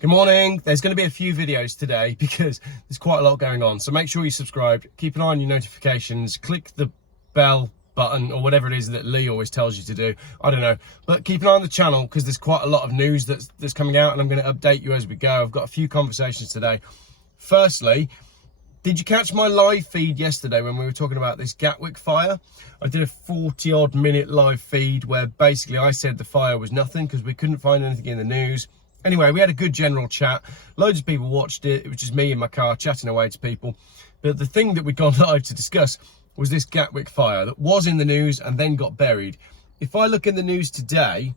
Good morning. There's going to be a few videos today because there's quite a lot going on. So make sure you subscribe, keep an eye on your notifications, click the bell button or whatever it is that Lee always tells you to do. I don't know. But keep an eye on the channel because there's quite a lot of news that's coming out and I'm going to update you as we go. I've got a few conversations today. Firstly, did you catch my live feed yesterday when we were talking about this Gatwick fire? I did a 40-odd minute live feed where basically I said the fire was nothing because we couldn't find anything in the news. Anyway, we had a good general chat. Loads of people watched it. It was just me in my car chatting away to people. But the thing that we'd gone live to discuss was this Gatwick fire that was in the news and then got buried. If I look in the news today,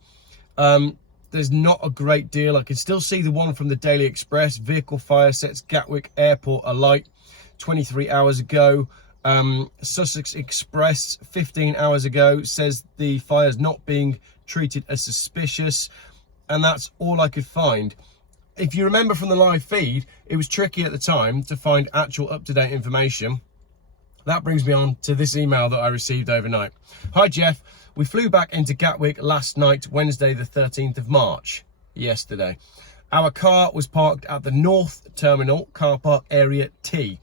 there's not a great deal. I can still see the one from the Daily Express. Vehicle fire sets Gatwick Airport alight 23 hours ago. Sussex Express 15 hours ago says the fire's not being treated as suspicious. And that's all I could find. If you remember from the live feed, it was tricky at the time to find actual up-to-date information. That brings me on to this email that I received overnight. Hi Geoff, we flew back into Gatwick last night, Wednesday the 13th of March, yesterday. Our car was parked at the North Terminal car park area T.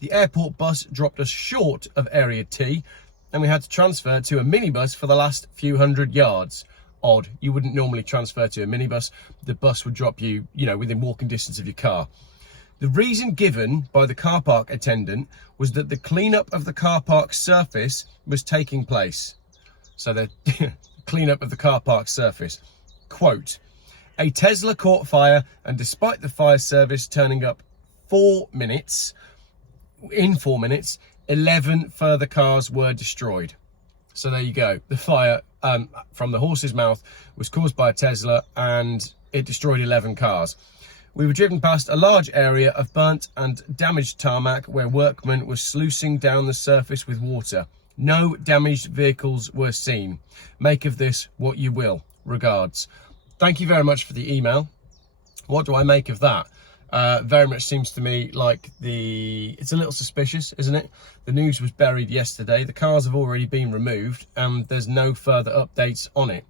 The airport bus dropped us short of area T and we had to transfer to a minibus for the last few hundred yards. Odd. You wouldn't normally transfer to a minibus. The bus would drop you, within walking distance of your car. The reason given by the car park attendant was that the cleanup of the car park surface was taking place. So the cleanup of the car park surface. Quote, a Tesla caught fire and despite the fire service turning up in 4 minutes, 11 further cars were destroyed. So there you go. The fire from the horse's mouth was caused by a Tesla and it destroyed 11 cars. We were driven past a large area of burnt and damaged tarmac where workmen were sluicing down the surface with water. No damaged vehicles were seen. Make of this what you will. Regards. Thank you very much for the email. What do I make of that? Very much seems to me like it's a little suspicious, isn't it? The news was buried yesterday. The cars have already been removed and there's no further updates on it.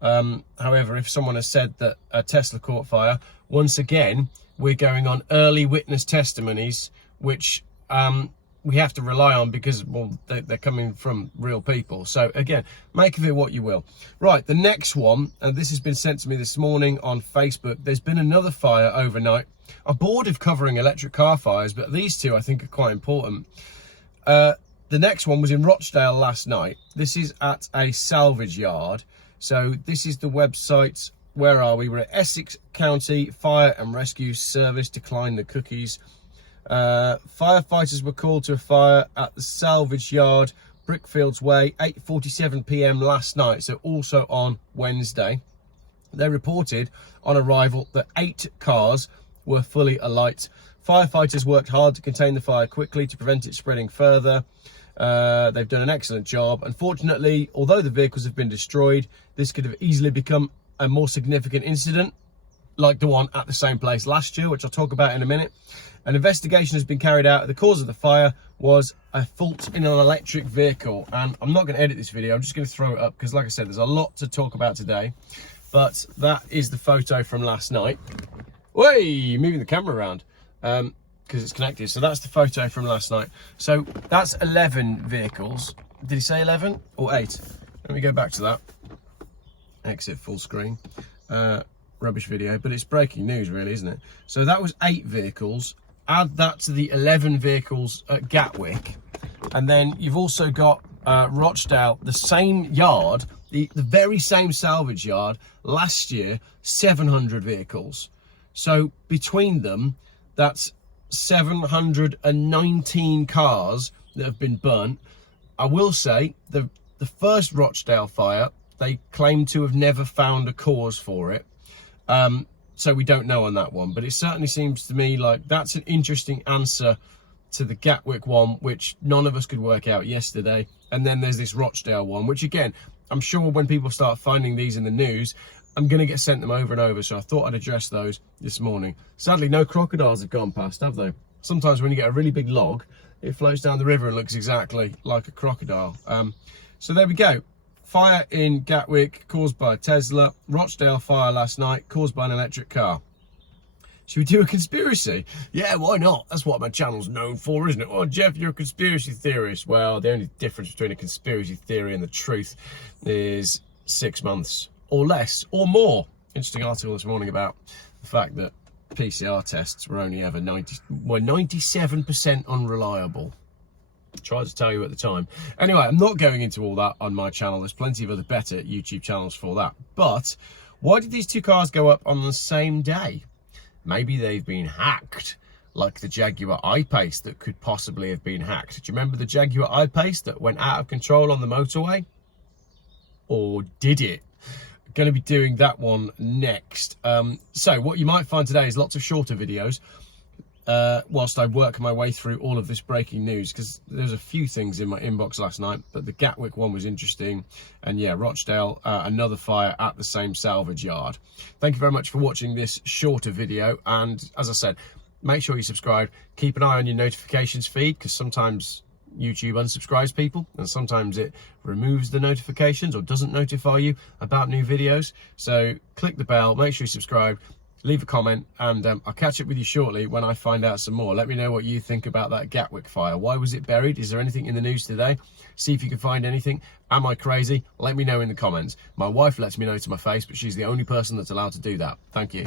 However, if someone has said that a Tesla caught fire, once again, we're going on early witness testimonies, which we have to rely on because, well, they're coming from real people. So again, make of it what you will. Right, the next one, and this has been sent to me this morning on Facebook. There's been another fire overnight. I'm bored of covering electric car fires, but these two I think are quite important. The next one was in Rochdale last night. This is at a salvage yard. So this is the website. Where are we? We're at Essex County Fire and Rescue Service. Decline the cookies. Firefighters were called to a fire at the salvage yard, Brickfields Way, 8:47 p.m. last night. So also on Wednesday. They reported on arrival that 8 cars were fully alight. Firefighters worked hard to contain the fire quickly to prevent it spreading further. They've done an excellent job. Unfortunately, although the vehicles have been destroyed, this could have easily become a more significant incident like the one at the same place last year, which I'll talk about in a minute. An investigation has been carried out. The cause of the fire was a fault in an electric vehicle. And I'm not going to edit this video. I'm just going to throw it up because, like I said, there's a lot to talk about today. But that is the photo from last night. Way, moving the camera around because it's connected. So that's the photo from last night. So that's 11 vehicles. Did he say 11 or 8? Let me go back to that. Exit full screen. Rubbish video, but it's breaking news really, isn't it? So that was 8 vehicles. Add that to the 11 vehicles at Gatwick. And then you've also got Rochdale, the same yard, the very same salvage yard, last year, 700 vehicles. So between them, that's 719 cars that have been burnt. I will say the first Rochdale fire, they claim to have never found a cause for it. So we don't know on that one, but it certainly seems to me like that's an interesting answer to the Gatwick one, which none of us could work out yesterday. And then there's this Rochdale one, which again, I'm sure when people start finding these in the news, I'm going to get sent them over and over. So I thought I'd address those this morning. Sadly, no crocodiles have gone past, have they? Sometimes when you get a really big log, it floats down the river and looks exactly like a crocodile. So there we go. Fire in Gatwick caused by a Tesla. Rochdale fire last night caused by an electric car. Should we do a conspiracy? Yeah, why not? That's what my channel's known for, isn't it? Oh, Geoff, you're a conspiracy theorist. Well, the only difference between a conspiracy theory and the truth is 6 months or less or more. Interesting article this morning about the fact that PCR tests were only ever 97% unreliable. Tried to tell you at the time. Anyway, I'm not going into all that on my channel. There's plenty of other better YouTube channels for that. But why did these two cars go up on the same day? Maybe they've been hacked, like the Jaguar I-Pace that could possibly have been hacked. Do you remember the Jaguar I-Pace that went out of control on the motorway? Or did it? Going to be doing that one next. So what you might find today is lots of shorter videos whilst I work my way through all of this breaking news, because there's a few things in my inbox last night, but the Gatwick one was interesting, and yeah, Rochdale, another fire at the same salvage yard. Thank you very much for watching this shorter video, and as I said, make sure you subscribe. Keep an eye on your notifications feed, because sometimes YouTube unsubscribes people and sometimes it removes the notifications or doesn't notify you about new videos. So click the bell, make sure you subscribe, leave a comment, and I'll catch up with you shortly when I find out some more. Let me know what you think about that Gatwick fire. Why was it buried? Is there anything in the news today? See if you can find anything. Am I crazy? Let me know in the comments. My wife lets me know to my face, but she's the only person that's allowed to do that. Thank you.